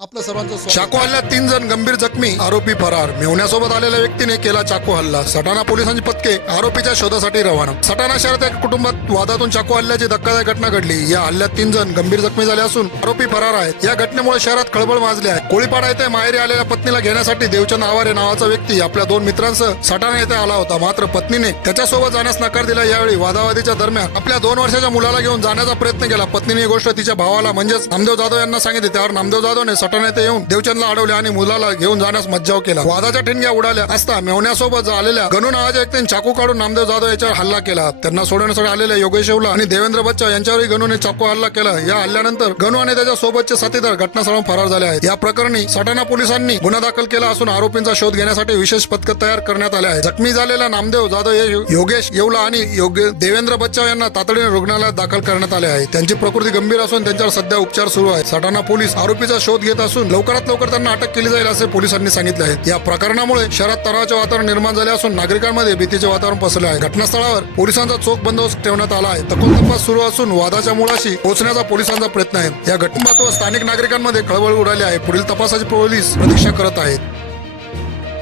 आपलं सर्वांचं चाकू हल्ल्यात तीन जण गंभीर जखमी आरोपी फरार. मेवण्यासोबत आलेल्या व्यक्तीने केला चाकू हल्ला. सटाणा पोलिसांची पथके आरोपीच्या शोधासाठी रवाना. सटाणा शहरात एका कुटुंबात वादातून चाकू हल्ल्याची धक्कादायक घटना घडली. या हल्ल्यात तीन जण गंभीर जखमी झाले असून आरोपी फरार आहेत. या घटनेमुळे शहरात खळबळ माजली आहे. कोळीपाडा येथे माहेरी आलेल्या पत्नीला घेण्यासाठी देवचंद आवारे नावाचा व्यक्ती आपल्या दोन मित्रांसह सटाणा येथे आला होता. मात्र पत्नीने त्याच्यासोबत जाण्यास नकार दिला. यावेळी वादावादीच्या दरम्यान आपल्या दोन वर्षाच्या मुलाला घेऊन जाण्याचा प्रयत्न केला. पत्नीने ही गोष्ट तिच्या भावाला म्हणजेच नामदेव जाधव यांना सांगितली. त्यावर नामदेव जाधवने सटाणा येऊन देवचंदला अडवले आणि मुलाला घेऊन जाण्यास मज्जाव केला. वादाच्या ठिणग्या उडाल्या असता मेवण्यासोबत आलेल्या गणू नावाच्या व्यक्तीने चाकू काढून नामदेव जाधव याच्यावर हल्ला केला. त्यांना सोडवण्यासाठी आलेल्या योगेश येवला आणि देवेंद्र बच्चा यांच्यावरही गणूने चाकू हल्ला केला. या हल्ल्यानंतर गणू आणि त्याच्या सोबतचे साथीदार घटनास्थळावर फरार झाले आहेत. या प्रकरणी सटाणा पोलिसांनी गुन्हा दाखल केला असून आरोपींचा शोध घेण्यासाठी विशेष पथक तयार करण्यात आले आहे जखमी झालेला नामदेव जाधव हे योगेश येवला आणि योगे देवेंद्र बच्चा यांना तातडीने रुग्णालयात दाखल करण्यात आले आहे. त्यांची प्रकृती गंभीर असून त्यांच्यावर सध्या उपचार सुरू आहेत. सटाणा पोलीस आरोपीचा शोध घेत असून लवकरात लवकर त्यांना अटक केली जाईल असे पोलिसांनी सांगितले आहे. या प्रकरणामुळे शहरात तणावाचे वातावरण निर्माण झाले असून नागरिकांमध्ये भीतीचे वातावरण पसरले आहे. घटनास्थळावर पोलिसांचा चोख बंदोबस्त ठेवण्यात आला आहे. तकोल तपास सुरू असून वादाच्या मुळाशी पोहोचण्याचा पोलिसांचा प्रयत्न आहे. या घटनात स्थानिक नागरिकांमध्ये खळबळ उडाली आहे. पुढील तपासाची पोलीस प्रतीक्षा करत आहेत.